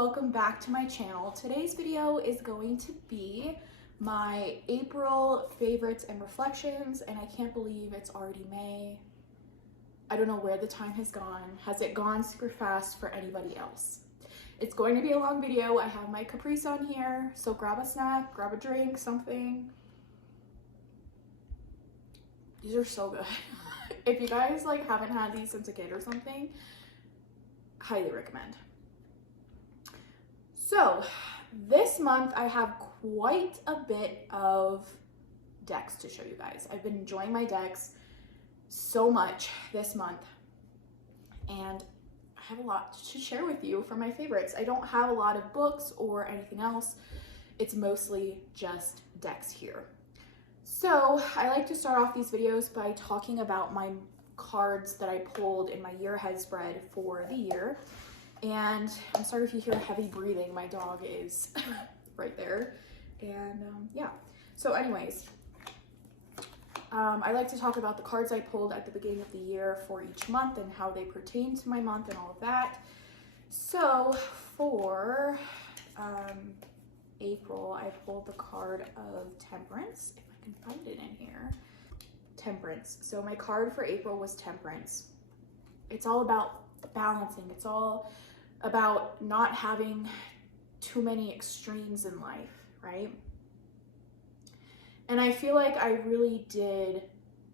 welcome back to my channel. Today's video is going to be my April favorites and reflections, and I can't believe it's already May. I don't know where the time has gone. Has it gone super fast for anybody else? It's going to be a long video. I have my Caprice on here, so grab a snack, grab a drink, something. These are so good. If you guys haven't had these since a kid or something, highly recommend. So this month I have quite a bit of decks to show you guys. I've been enjoying my decks so much this month, and I have a lot to share with you for my favorites. I don't have a lot of books or anything else. It's mostly just decks here. So I like to start off these videos by talking about my cards that I pulled in my year ahead spread for the year. And I'm sorry if you hear heavy breathing, my dog is right there. And yeah, so anyways, I like to talk about the cards I pulled at the beginning of the year for each month and how they pertain to my month and all of that. So for April, I pulled the card of Temperance, if I can find it in here. Temperance. So my card for April was Temperance. It's all about balancing. It's all about not having too many extremes in life, right? And I feel like I really did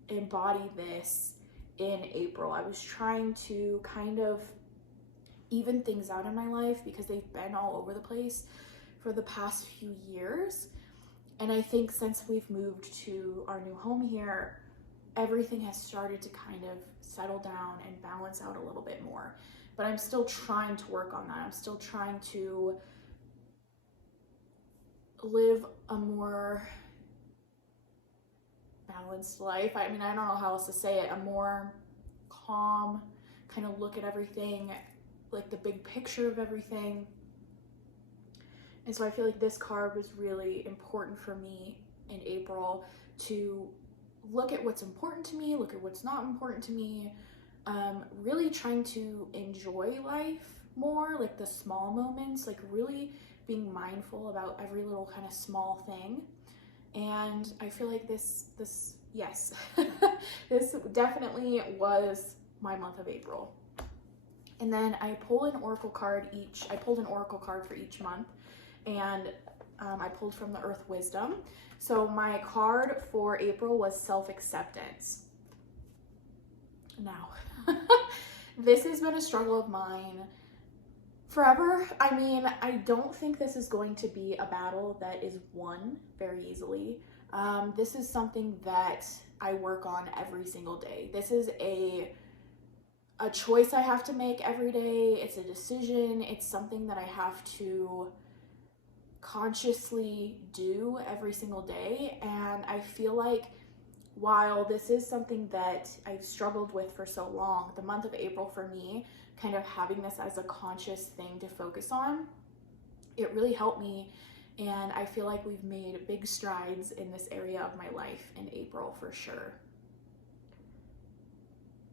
embody this in April. I was trying to kind of even things out in my life because they've been all over the place for the past few years. And I think since we've moved to our new home here, everything has started to kind of settle down and balance out a little bit more. But I'm still trying to work on that. I'm still trying to live a more balanced life. I mean, I don't know how else to say it. A more calm, kind of look at everything, like the big picture of everything. And so I feel like this card was really important for me in April to look at what's important to me, look at what's not important to me, really trying to enjoy life more, like the small moments, like really being mindful about every little kind of small thing. And I feel like this yes, this definitely was my month of April. And then I pulled an oracle card for each month, and I pulled from the Earth Wisdom. So my card for April was Self-Acceptance. Now, this has been a struggle of mine forever. I mean, I don't think this is going to be a battle that is won very easily. This is something that I work on every single day. This is a choice I have to make every day. It's a decision. It's something that I have to consciously do every single day. And I feel like while this is something that I've struggled with for so long, the month of April for me, kind of having this as a conscious thing to focus on, it really helped me. And I feel like we've made big strides in this area of my life in April for sure.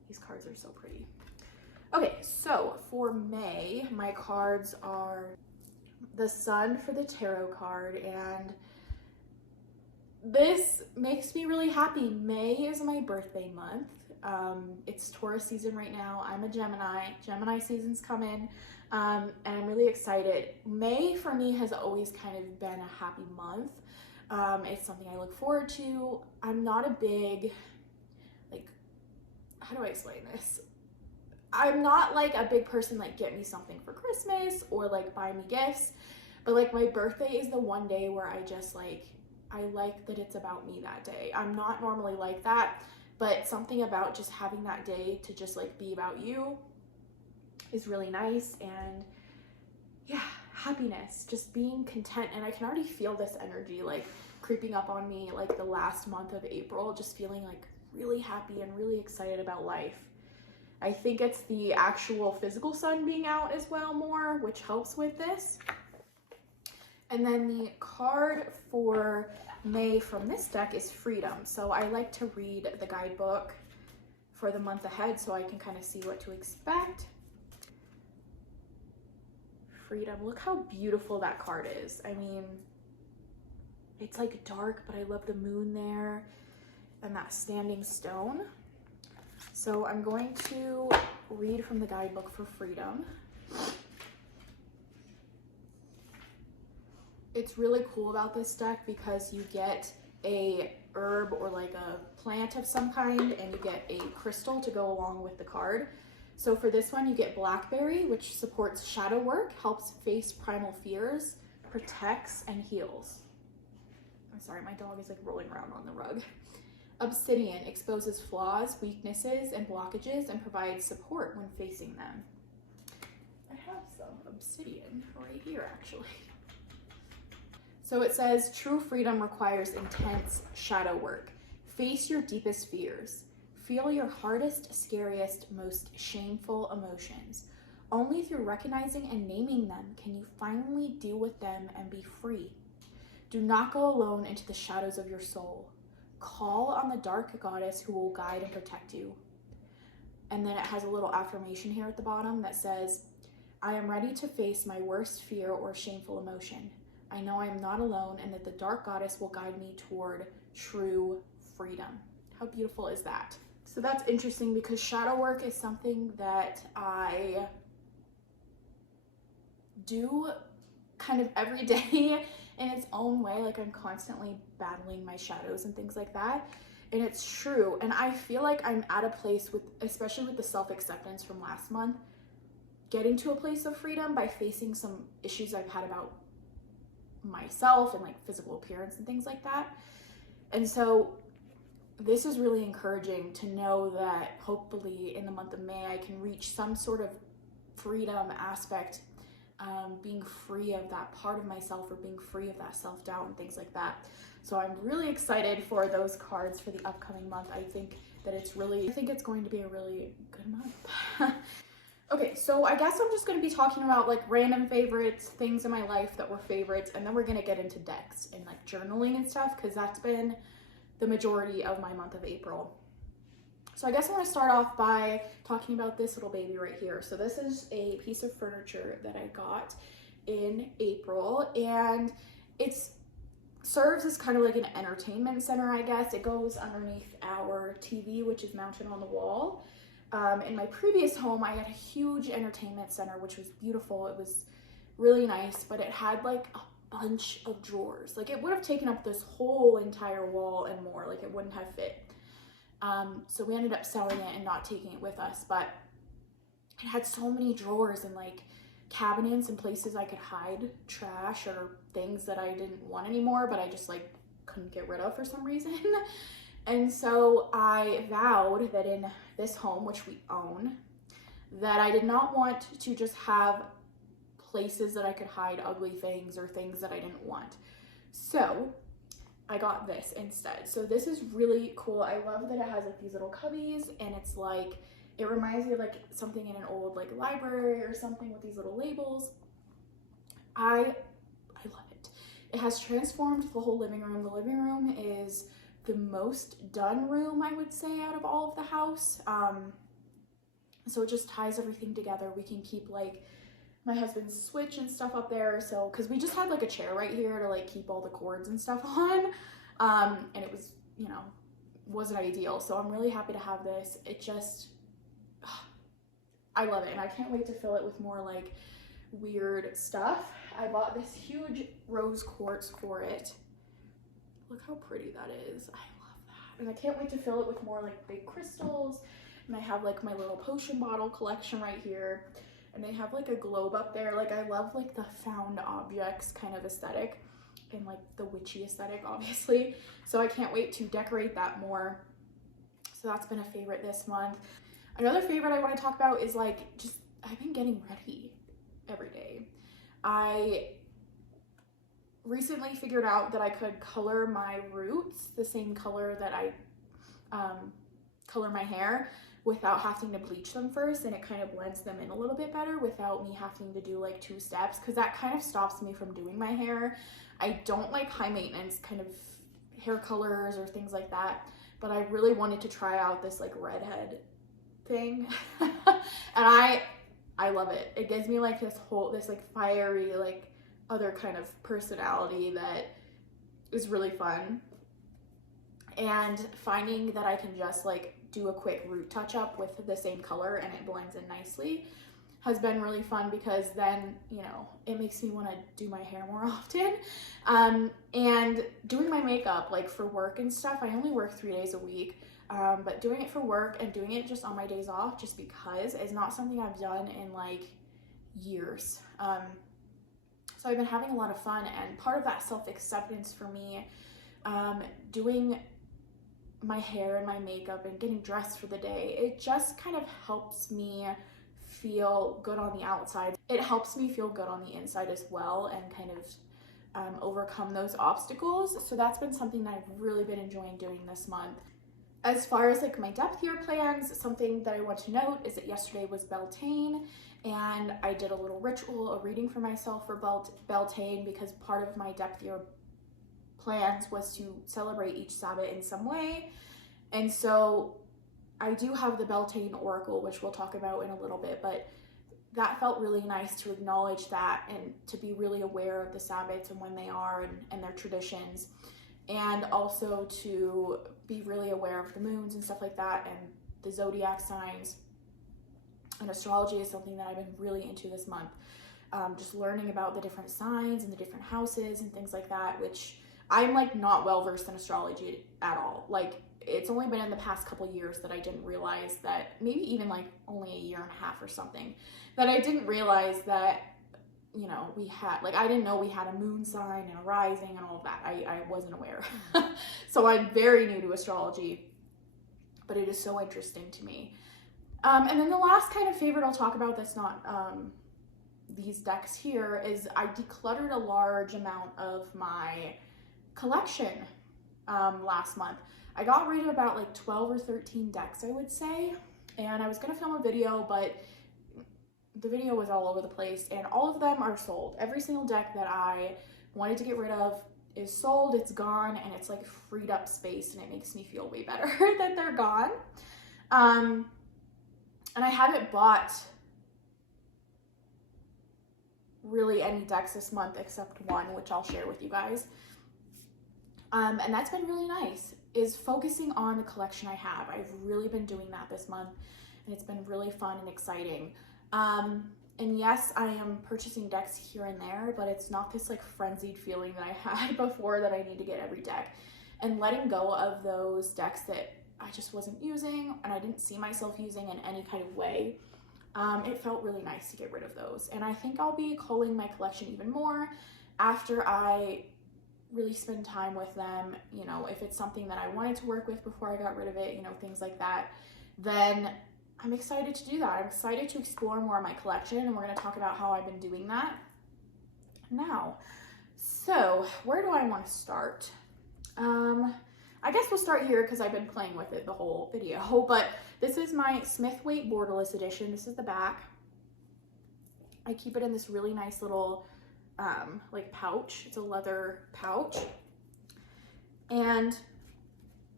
These cards are so pretty. Okay, so for May, my cards are the Sun for the tarot card, and this makes me really happy. May is my birthday month. It's Taurus season right now. I'm a Gemini. Gemini season's coming, and I'm really excited. May for me has always kind of been a happy month. It's something I look forward to. I'm not a big, how do I explain this? I'm not a big person get me something for Christmas or buy me gifts, but my birthday is the one day where I just I like that it's about me that day. I'm not normally like that, but something about just having that day to just be about you is really nice. And yeah, happiness, just being content. And I can already feel this energy creeping up on me the last month of April, just feeling really happy and really excited about life. I think it's the actual physical sun being out as well more, which helps with this. And then the card for May from this deck is Freedom. So I like to read the guidebook for the month ahead so I can kind of see what to expect. freedom. Look how beautiful that card is. I mean, it's like dark, but I love the moon there and that standing stone. So I'm going to read from the guidebook for freedom. It's really cool about this deck because you get a herb or like a plant of some kind, and you get a crystal to go along with the card. So for this one, you get blackberry, which supports shadow work, helps face primal fears, protects, and heals. I'm sorry, my dog is like rolling around on the rug. Obsidian exposes flaws, weaknesses, and blockages and provides support when facing them. I have some obsidian right here, actually. So it says, true freedom requires intense shadow work. Face your deepest fears. Feel your hardest, scariest, most shameful emotions. Only through recognizing and naming them can you finally deal with them and be free. Do not go alone into the shadows of your soul. Call on the dark goddess who will guide and protect you. And then it has a little affirmation here at the bottom that says, I am ready to face my worst fear or shameful emotion. I know I am not alone and that the dark goddess will guide me toward true freedom. How beautiful is that? So that's interesting because shadow work is something that I do kind of every day in its own way. Like I'm constantly battling my shadows and things like that. And it's true. And I feel like I'm at a place with, especially with the self-acceptance from last month, getting to a place of freedom by facing some issues I've had about myself and like physical appearance and things like that. And so this is really encouraging to know that hopefully in the month of May I can reach some sort of freedom aspect, being free of that part of myself or being free of that self-doubt and things like that. So I'm really excited for those cards for the upcoming month. I think it's going to be a really good month. Okay, so I guess I'm just going to be talking about like random favorites, things in my life that were favorites, and then we're going to get into decks and like journaling and stuff because that's been the majority of my month of April. So I guess I'm going to start off by talking about this little baby right here. So this is a piece of furniture that I got in April, and it serves as kind of like an entertainment center, I guess. It goes underneath our TV, which is mounted on the wall. In my previous home, I had a huge entertainment center, which was beautiful. It was really nice, but it had like a bunch of drawers. Like it would have taken up this whole entire wall and more, like it wouldn't have fit. So we ended up selling it and not taking it with us, but it had so many drawers and like cabinets and places I could hide trash or things that I didn't want anymore, but I just like couldn't get rid of for some reason. And so I vowed that in this home, which we own, that I did not want to just have places that I could hide ugly things or things that I didn't want. So I got this instead. So this is really cool. I love that it has like these little cubbies, and it's like, it reminds me of like something in an old like library or something with these little labels. I love it. It has transformed the whole living room. The living room is the most done room, I would say, out of all of the house. So it just ties everything together. We can keep like my husband's Switch and stuff up there. So, cause we just had like a chair right here to like keep all the cords and stuff on. And it was, you know, wasn't ideal. So I'm really happy to have this. It just, I love it. And I can't wait to fill it with more like weird stuff. I bought this huge rose quartz for it. Look how pretty that is. I love that. And I can't wait to fill it with more like big crystals. And I have like my little potion bottle collection right here. And they have like a globe up there. Like I love like the found objects kind of aesthetic and like the witchy aesthetic, obviously. So I can't wait to decorate that more. So that's been a favorite this month. Another favorite I want to talk about is like just, I've been getting ready every day. I recently figured out that I could color my roots the same color that I color my hair without having to bleach them first, and it kind of blends them in a little bit better without me having to do like 2 steps, because that kind of stops me from doing my hair. I don't like high maintenance kind of hair colors or things like that, but I really wanted to try out this like redhead thing. And I love it. It gives me like this like fiery, like other kind of personality that is really fun. And finding that I can just like do a quick root touch up with the same color and it blends in nicely has been really fun, because then, you know, it makes me want to do my hair more often. And doing my makeup, like for work and stuff, I only work 3 days a week, but doing it for work and doing it just on my days off, just because, is not something I've done in like years. So I've been having a lot of fun, and part of that self-acceptance for me, doing my hair and my makeup and getting dressed for the day, it just kind of helps me feel good on the outside. It helps me feel good on the inside as well, and kind of overcome those obstacles. So that's been something that I've really been enjoying doing this month. As far as like my depth year plans, something that I want to note is that yesterday was Beltane, and I did a little ritual, a reading for myself for Beltane, because part of my depth year plans was to celebrate each Sabbath in some way. And so I do have the Beltane Oracle, which we'll talk about in a little bit, but that felt really nice to acknowledge that and to be really aware of the Sabbaths and when they are, and their traditions, and also to be really aware of the moons and stuff like that, and the zodiac signs. And astrology is something that I've been really into this month. Just learning about the different signs and the different houses and things like that, which I'm like not well versed in astrology at all. Like, it's only been in the past couple years that I didn't realize that, maybe even like only a year and a half or something, that I didn't realize that, you know, we had, like, I didn't know we had a moon sign and a rising and all of that. I wasn't aware. So I'm very new to astrology, but it is so interesting to me. And then the last kind of favorite I'll talk about that's not these decks here is I decluttered a large amount of my collection last month. I got rid of about like 12 or 13 decks, I would say, and I was gonna film a video, but the video was all over the place, and all of them are sold. Every single deck that I wanted to get rid of is sold, it's gone, and it's like freed up space, and it makes me feel way better that they're gone. And I haven't bought really any decks this month except one, which I'll share with you guys. And that's been really nice, is focusing on the collection I have. I've really been doing that this month, and it's been really fun and exciting. And yes, I am purchasing decks here and there, but it's not this like frenzied feeling that I had before that I need to get every deck, and letting go of those decks that I just wasn't using and I didn't see myself using in any kind of way. It felt really nice to get rid of those. And I think I'll be culling my collection even more after I really spend time with them. You know, if it's something that I wanted to work with before I got rid of it, you know, things like that, then I'm excited to do that. I'm excited to explore more of my collection, and we're going to talk about how I've been doing that now. So where do I want to start? I guess we'll start here because I've been playing with it the whole video, but this is my Smith Waite Borderless edition. This is the back. I keep it in this really nice little like pouch. It's a leather pouch. And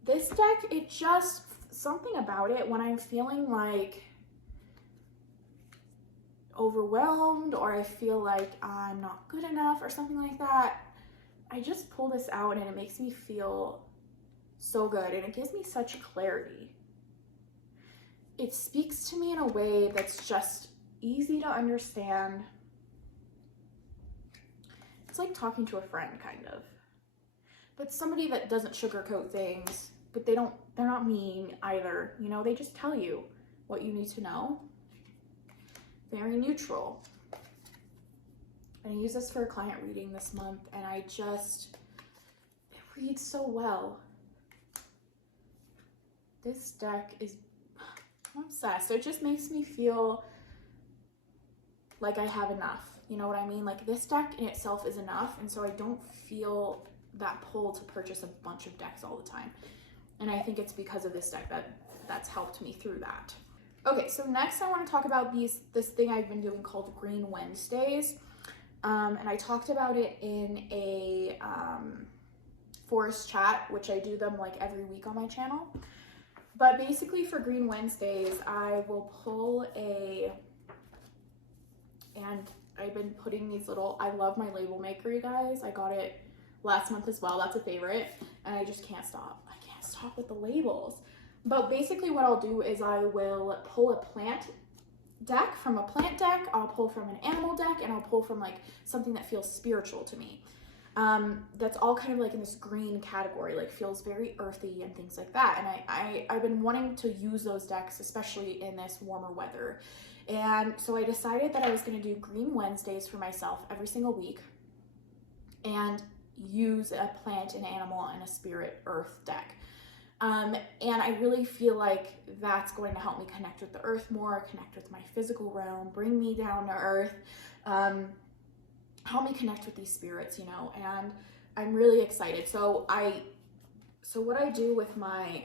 this deck, it just, something about it when I'm feeling like overwhelmed, or I feel like I'm not good enough or something like that, I just pull this out and it makes me feel so good, and it gives me such clarity. It speaks to me in a way that's just easy to understand. It's like talking to a friend, kind of, but somebody that doesn't sugarcoat things, but they're not mean either, you know, they just tell you what you need to know. Very neutral. And I use this for a client reading this month, and it reads so well. This deck is, I'm obsessed. It just makes me feel like I have enough. You know what I mean? Like, this deck in itself is enough, and so I don't feel that pull to purchase a bunch of decks all the time. And I think it's because of this deck that's helped me through that. Okay, so next I want to talk about this thing I've been doing called Green Wednesdays. And I talked about it in a forest chat, which I do them like every week on my channel. But basically for Green Wednesdays, I will pull a and I've been putting these little, I love my label maker, you guys. I got it last month as well. That's a favorite. And I just can't stop. I can't stop with the labels. But basically what I'll do is I will pull a plant deck from a plant deck. I'll pull from an animal deck, and I'll pull from like something that feels spiritual to me. That's all kind of like in this green category, like feels very earthy and things like that. And I've been wanting to use those decks, especially in this warmer weather. And so I decided that I was going to do Green Wednesdays for myself every single week and use a plant, an animal, and a spirit earth deck. And I really feel like that's going to help me connect with the earth more, connect with my physical realm, bring me down to earth, help me connect with these spirits, you know, and I'm really excited. So what I do with my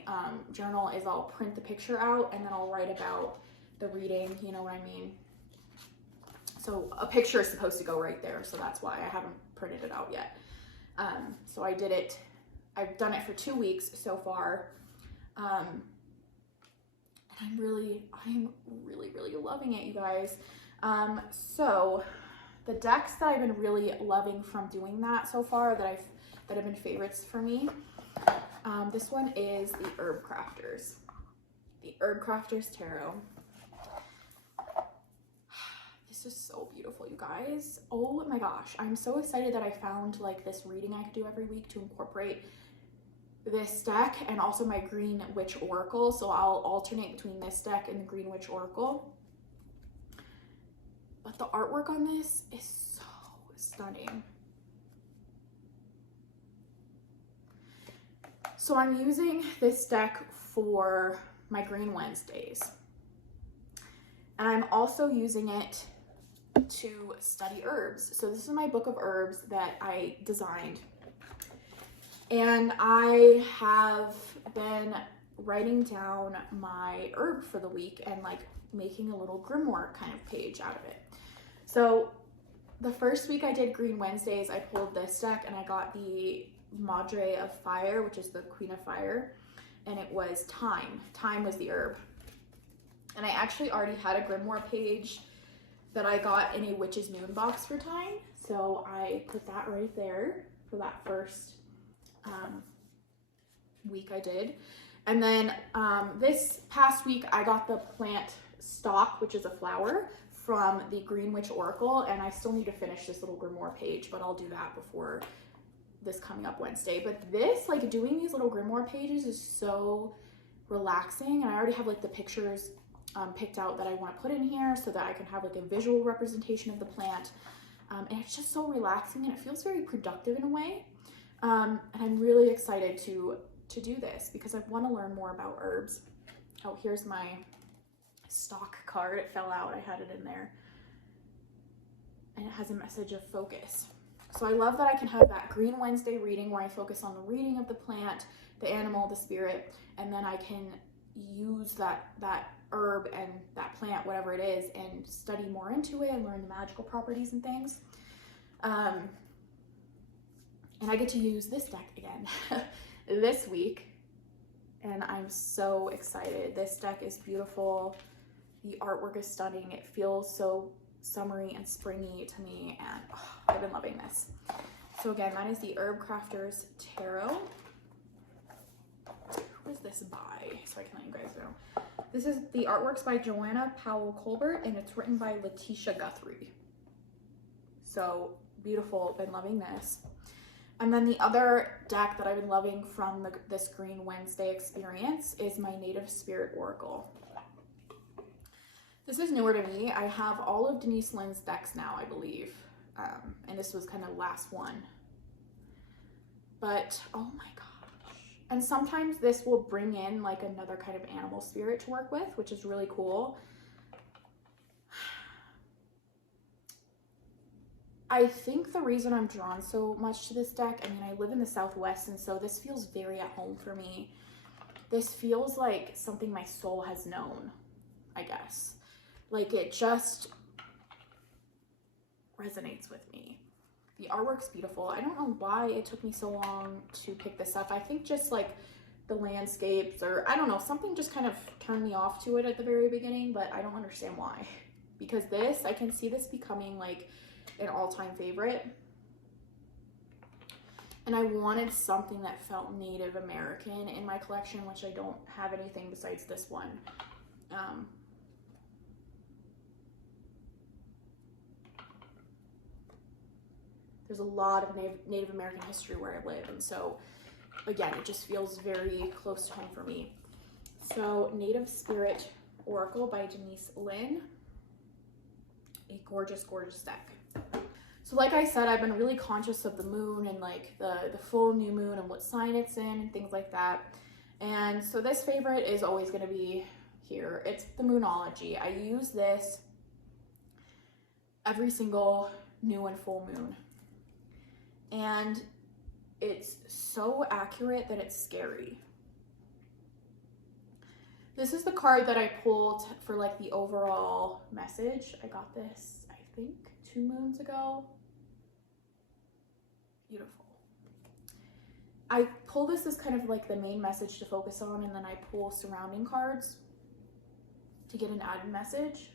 journal is I'll print the picture out, and then I'll write about the reading, you know what I mean? So a picture is supposed to go right there, so that's why I haven't printed it out yet. So I've done it for 2 weeks so far. And I'm really loving it, you guys. So the decks that I've been really loving from doing that so far, that have been favorites for me. This one is the Herb Crafters. The Herb Crafters Tarot. This is so beautiful, you guys. Oh my gosh. I'm so excited that I found like this reading I could do every week to incorporate this deck and also my Green Witch Oracle. So I'll alternate between this deck and the Green Witch Oracle. But the artwork on this is so stunning. So I'm using this deck for my Green Wednesdays. And I'm also using it to study herbs. So this is my book of herbs that I designed. And I have been writing down my herb for the week and like making a little grimoire kind of page out of it. So the first week I did Green Wednesdays, I pulled this deck and I got the Madre of Fire, which is the Queen of Fire, and it was thyme. Thyme was the herb. And I actually already had a grimoire page that I got in a Witch's Moon box for thyme. So I put that right there for that first week I did. And then this past week I got the plant stock, which is a flower, from the Green Witch Oracle, and I still need to finish this little grimoire page, but I'll do that before this coming up Wednesday. But this, like doing these little grimoire pages is so relaxing, and I already have like the pictures picked out that I want to put in here so that I can have like a visual representation of the plant, and it's just so relaxing and it feels very productive in a way. And I'm really excited to do this because I want to learn more about herbs. Oh, here's my stock card. It fell out. I had it in there. And it has a message of focus. So I love that I can have that Green Wednesday reading where I focus on the reading of the plant, the animal, the spirit, and then I can use that herb and that plant, whatever it is, and study more into it and learn the magical properties and things. And I get to use this deck again this week, and I'm so excited. This deck is beautiful. The artwork is stunning. It feels so summery and springy to me, and I've been loving this. So again, that is the Herb Crafters Tarot. Who is this by? So I can let you guys know. This is the artwork's by Joanna Powell Colbert, and it's written by Letitia Guthrie. So beautiful. Been loving this. And then the other deck that I've been loving from this Green Wednesday experience is my Native Spirit Oracle. This is newer to me. I have all of Denise Lynn's decks now, I believe. And this was kind of last one. But, oh my gosh. And sometimes this will bring in like another kind of animal spirit to work with, which is really cool. I think the reason I'm drawn so much to this deck, I mean, I live in the Southwest, and so this feels very at home for me. This feels like something my soul has known, I guess. Like, it just resonates with me. The artwork's beautiful. I don't know why it took me so long to pick this up. I think just like the landscapes, or I don't know, something just kind of turned me off to it at the very beginning, but I don't understand why. because this, I can see this becoming like an all-time favorite. And I wanted something that felt Native American in my collection, which I don't have anything besides this one. There's a lot of Native American history where I live, and so again, it just feels very close to home for me. So Native Spirit Oracle by Denise Lynn, a gorgeous, gorgeous deck. So like I said, I've been really conscious of the moon and like the full new moon and what sign it's in and things like that. And so this favorite is always going to be here. It's the Moonology. I use this every single new and full moon. And it's so accurate that it's scary. This is the card that I pulled for like the overall message. I got this, I think, 2 moons ago. Beautiful. I pull this as kind of like the main message to focus on, and then I pull surrounding cards to get an added message.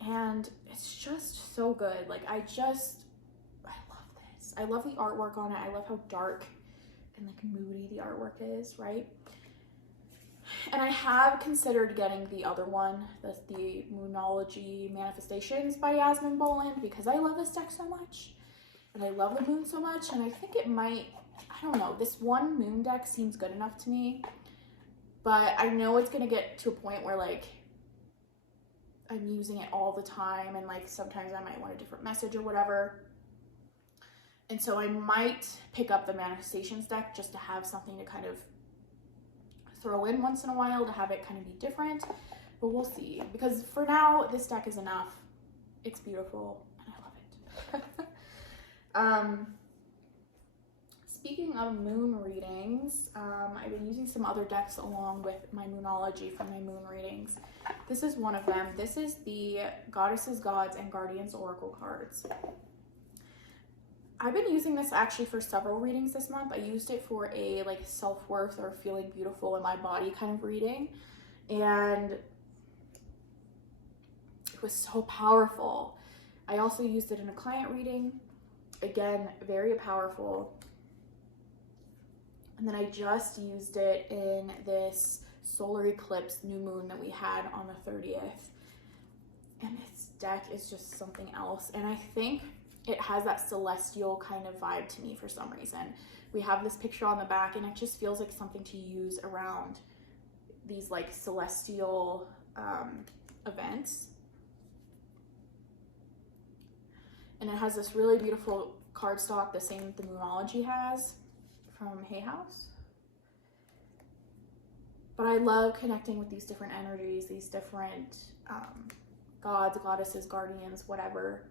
And it's just so good. Like I love this. I love the artwork on it. I love how dark and like moody the artwork is, right? And I have considered getting the other one, that's the Moonology Manifestations by Yasmin Boland, because I love this deck so much. And I love the moon so much, and I think it might, I don't know, this one moon deck seems good enough to me. But I know it's gonna get to a point where like, I'm using it all the time, and like sometimes I might want a different message or whatever. And so I might pick up the Manifestations deck just to have something to kind of throw in once in a while to have it kind of be different, but we'll see. Because for now, this deck is enough. It's beautiful, and I love it. Speaking of moon readings, I've been using some other decks along with my Moonology for my moon readings. This is one of them. This is the Goddesses, Gods, and Guardians Oracle cards. I've been using this actually for several readings this month. I used it for a like self-worth or feeling beautiful in my body kind of reading, and it was so powerful. I also used it in a client reading. Again, very powerful. And then I just used it in this solar eclipse new moon that we had on the 30th. And this deck is just something else. And I think it has that celestial kind of vibe to me for some reason. We have this picture on the back, and it just feels like something to use around these like celestial events. And it has this really beautiful cardstock, the same the Moonology has from Hay House. But I love connecting with these different energies, these different gods, goddesses, guardians, whatever.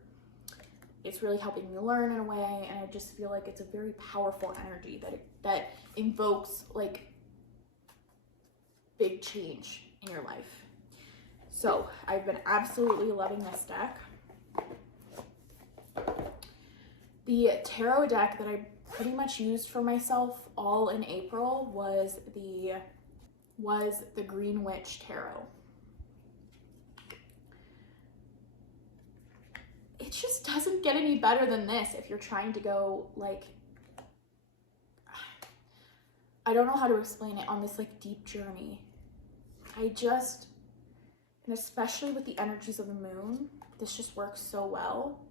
It's really helping me learn in a way, and I just feel like it's a very powerful energy that invokes like big change in your life. So I've been absolutely loving this deck. The tarot deck that I pretty much used for myself all in April was the Green Witch Tarot. It just doesn't get any better than this if you're trying to go like, I don't know how to explain it, on this like deep journey. And especially with the energies of the moon, this just works so well.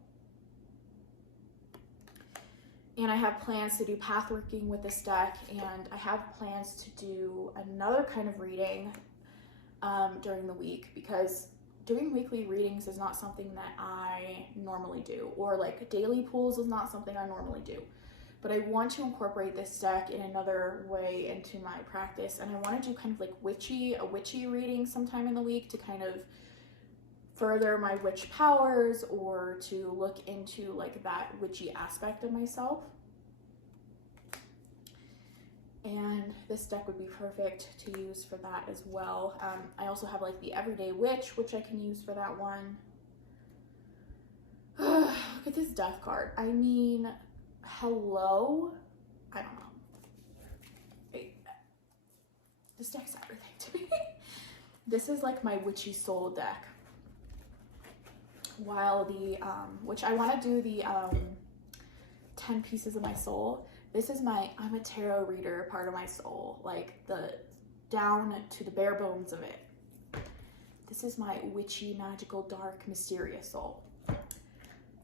And I have plans to do path working with this deck, and I have plans to do another kind of reading during the week, because doing weekly readings is not something that I normally do, or like daily pulls is not something I normally do. But I want to incorporate this deck in another way into my practice, and I want to do kind of like a witchy reading sometime in the week to kind of further my witch powers, or to look into like that witchy aspect of myself. And this deck would be perfect to use for that as well. I also have like the Everyday Witch, which I can use for that one. Look at this death card. I mean, hello? I don't know. Wait. This deck's everything to me. This is like my Witchy Soul deck. While the, which I want to do the 10 pieces of my soul. This is my, I'm a tarot reader part of my soul, like the down to the bare bones of it. This is my witchy, magical, dark, mysterious soul.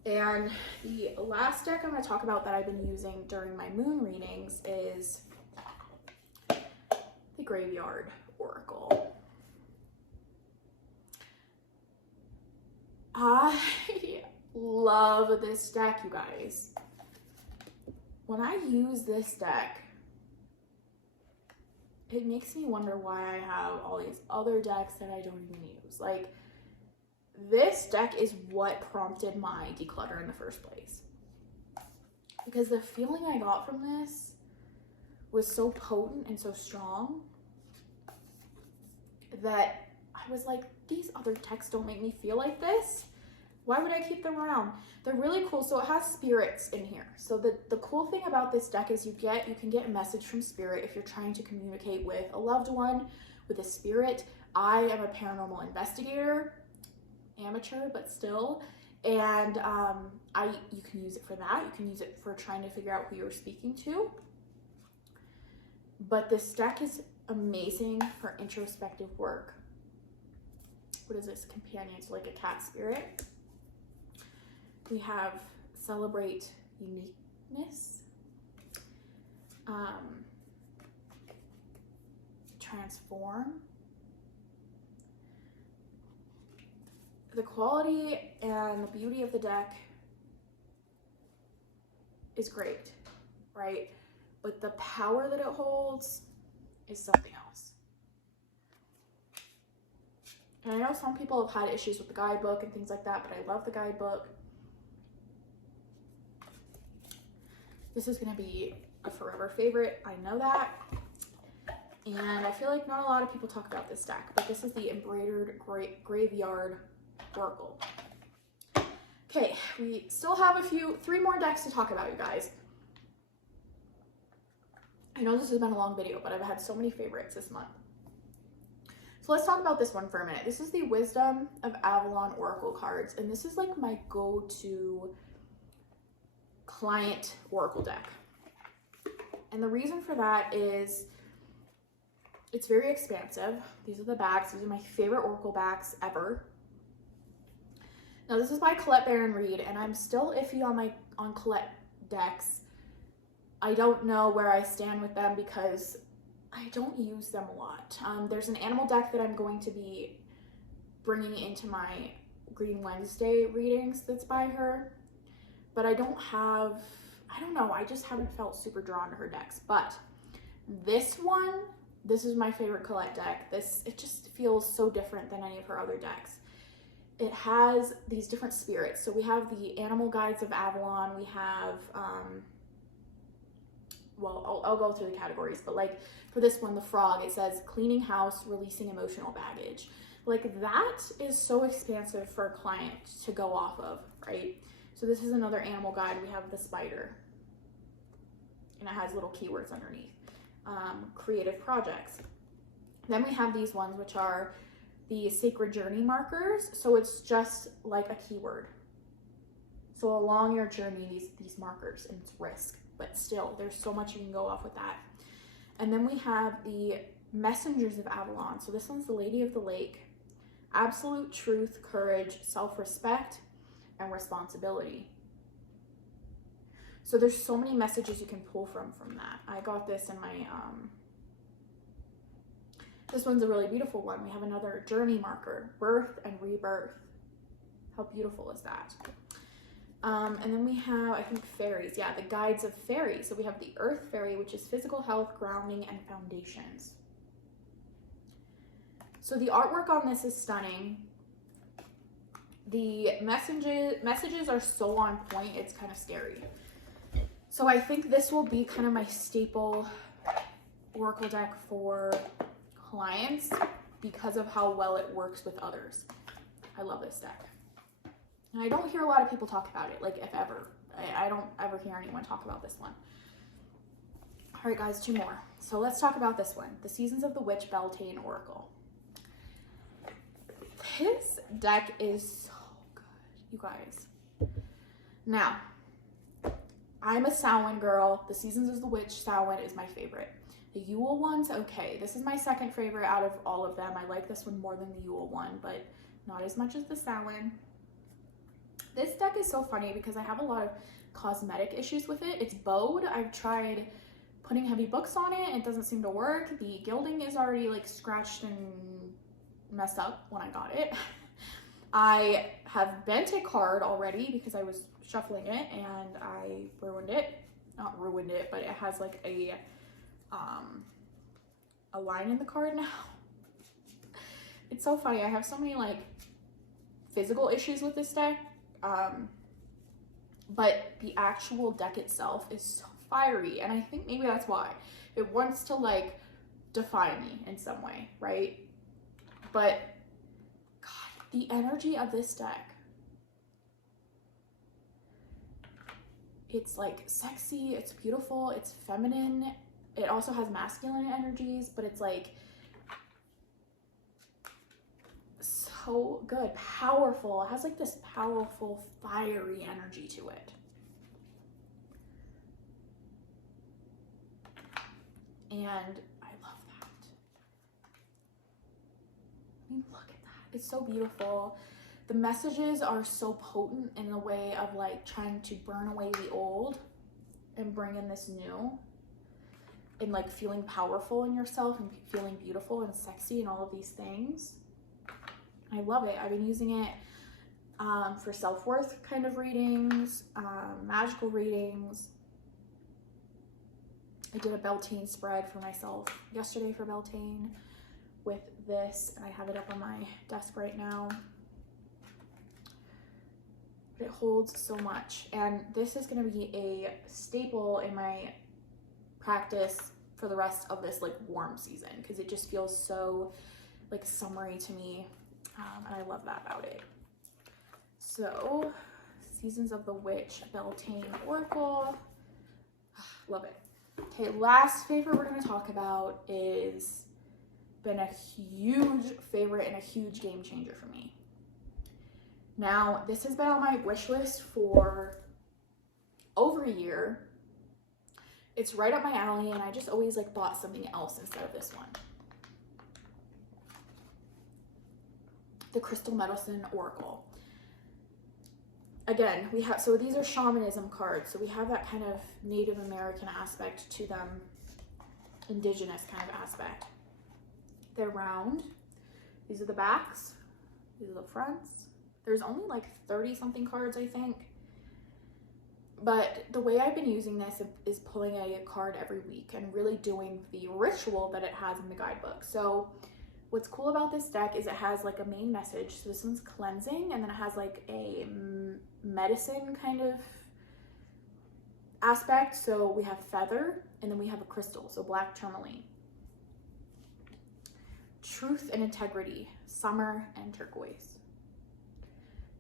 And the last deck I'm going to talk about that I've been using during my moon readings is the Graveyard Oracle. I love this deck, you guys. When I use this deck, it makes me wonder why I have all these other decks that I don't even use. Like, this deck is what prompted my declutter in the first place. Because the feeling I got from this was so potent and so strong that I was like, these other decks don't make me feel like this. Why would I keep them around? They're really cool. So it has spirits in here. So the cool thing about this deck is you can get a message from spirit if you're trying to communicate with a loved one, with a spirit. I am a paranormal investigator, amateur, but still. And you can use it for that. You can use it for trying to figure out who you're speaking to. But this deck is amazing for introspective work. What is this? Companion, so like a cat spirit. We have Celebrate Uniqueness, Transform. The quality and the beauty of the deck is great, right? But the power that it holds is something else. And I know some people have had issues with the guidebook and things like that, but I love the guidebook. This is going to be a forever favorite. I know that. And I feel like not a lot of people talk about this deck, but this is the Embroidered Graveyard Oracle. Okay, we still have three more decks to talk about, you guys. I know this has been a long video, but I've had so many favorites this month. So let's talk about this one for a minute. This is the Wisdom of Avalon Oracle cards, and this is like my go-to client oracle deck. And the reason for that is it's very expansive. These are the backs. These are my favorite oracle backs ever. Now this is by Colette Baron Reed, and I'm still iffy on Colette decks. I don't know where I stand with them because I don't use them a lot. There's an animal deck that I'm going to be bringing into my Green Wednesday readings that's by her, but I don't know, I just haven't felt super drawn to her decks. But this is my favorite Colette deck. It just feels so different than any of her other decks. It has these different spirits. So we have the Animal Guides of Avalon. We have, well, I'll go through the categories, but like for this one, the frog, it says cleaning house, releasing emotional baggage. Like that is so expansive for a client to go off of, right? So this is another animal guide. We have the spider, and it has little keywords underneath. Creative projects. Then we have these ones, which are the sacred journey markers. So it's just like a keyword. So along your journey, these markers, and it's risk, but still there's so much you can go off with that. And then we have the Messengers of Avalon. So this one's the Lady of the Lake. Absolute truth, courage, self-respect, and responsibility. So there's so many messages you can pull from that. I got this in my, this one's a really beautiful one. We have another journey marker, birth and rebirth. How beautiful is that? And then we have, I think, fairies. Yeah, the guides of fairies. So we have the Earth Fairy, which is physical health, grounding, and foundations. So the artwork on this is stunning. The messages are so on point, it's kind of scary. So I think this will be kind of my staple oracle deck for clients because of how well it works with others. I love this deck. And I don't hear a lot of people talk about it, like if ever. I don't ever hear anyone talk about this one. All right, guys, two more. So let's talk about this one, the Seasons of the Witch Beltane Oracle. This deck is so good, you guys. Now, I'm a Samhain girl. The Seasons of the Witch Samhain is my favorite. The Yule one's okay. This is my second favorite out of all of them. I like this one more than the Yule one, but not as much as the Samhain. This deck is so funny because I have a lot of cosmetic issues with it. It's bowed. I've tried putting heavy books on it. It doesn't seem to work. The gilding is already like scratched and messed up when I got it. I have bent a card already because I was shuffling it and I ruined it. Not ruined it, but it has like a line in the card now. It's so funny. I have so many like physical issues with this deck. But the actual deck itself is so fiery, and I think maybe that's why. It wants to like define me in some way, right? But God, the energy of this deck, it's like sexy, it's beautiful, it's feminine. It also has masculine energies, but it's like so good, powerful. It has like this powerful, fiery energy to it. And I love that. I mean, look at that. It's so beautiful. The messages are so potent in the way of like trying to burn away the old and bring in this new. And like feeling powerful in yourself and feeling beautiful and sexy and all of these things. I love it. I've been using it for self-worth kind of readings, magical readings. I did a Beltane spread for myself yesterday for Beltane with this, and I have it up on my desk right now. It holds so much, and this is going to be a staple in my practice for the rest of this like warm season because it just feels so like summery to me. And I love that about it. So, Seasons of the Witch, Beltane Oracle. Love it. Okay, last favorite we're going to talk about is been a huge favorite and a huge game changer for me. Now, this has been on my wish list for over a year. It's right up my alley, and I just always like bought something else instead of this one. The Crystal Medicine Oracle. Again, we have, so these are shamanism cards, so we have that kind of Native American aspect to them, indigenous kind of aspect. They're round. These are the backs. These are the fronts. There's only like 30 something cards, I think. But the way I've been using this is pulling a card every week and really doing the ritual that it has in the guidebook. So what's cool about this deck is it has like a main message. So this one's cleansing, and then it has like a medicine kind of aspect. So we have feather, and then we have a crystal, so black tourmaline. Truth and integrity, summer and turquoise.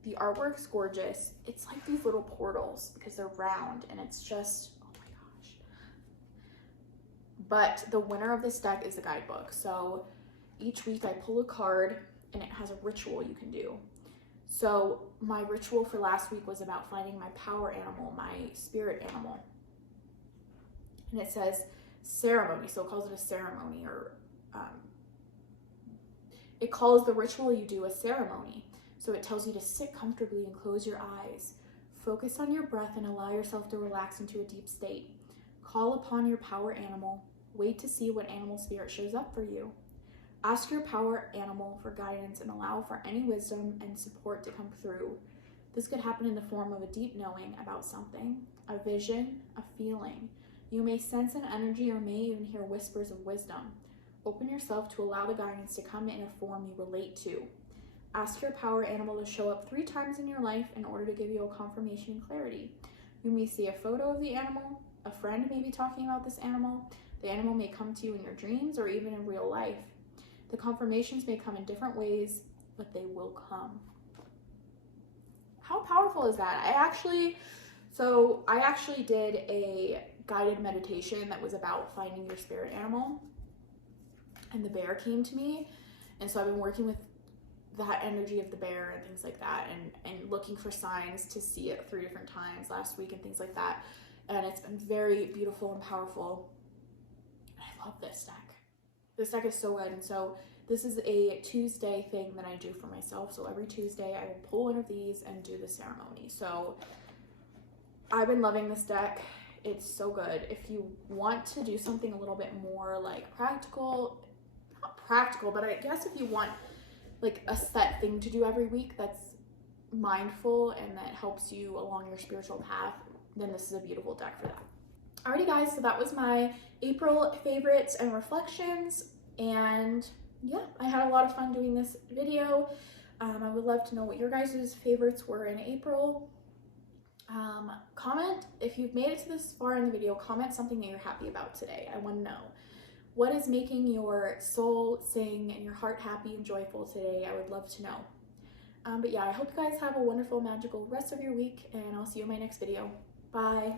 The artwork's gorgeous. It's like these little portals because they're round, and it's just, oh my gosh. But the winner of this deck is the guidebook. So each week I pull a card, and it has a ritual you can do. So my ritual for last week was about finding my power animal, my spirit animal. And it says ceremony, so it calls it a ceremony, or it calls the ritual you do a ceremony. So it tells you to sit comfortably and close your eyes. Focus on your breath and allow yourself to relax into a deep state. Call upon your power animal. Wait to see what animal spirit shows up for you. Ask your power animal for guidance and allow for any wisdom and support to come through. This could happen in the form of a deep knowing about something, a vision, a feeling. You may sense an energy or may even hear whispers of wisdom. Open yourself to allow the guidance to come in a form you relate to. Ask your power animal to show up 3 times in your life in order to give you a confirmation and clarity. You may see a photo of the animal. A friend may be talking about this animal. The animal may come to you in your dreams or even in real life. The confirmations may come in different ways, but they will come. How powerful is that? I actually did a guided meditation that was about finding your spirit animal, and the bear came to me. And so I've been working with that energy of the bear and things like that, and looking for signs to see it 3 different times last week and things like that. And it's been very beautiful and powerful. And I love this deck. This deck is so good. And so this is a Tuesday thing that I do for myself. So every Tuesday I will pull one of these and do the ceremony. So I've been loving this deck. It's so good. If you want to do something a little bit more like practical, not practical, but I guess if you want like a set thing to do every week that's mindful and that helps you along your spiritual path, then this is a beautiful deck for that. Alrighty guys, so that was my April favorites and reflections, and yeah, I had a lot of fun doing this video. I would love to know what your guys' favorites were in April. Comment, if you've made it to this far in the video, comment something that you're happy about today. I want to know. What is making your soul sing and your heart happy and joyful today? I would love to know. But yeah, I hope you guys have a wonderful, magical rest of your week, and I'll see you in my next video. Bye.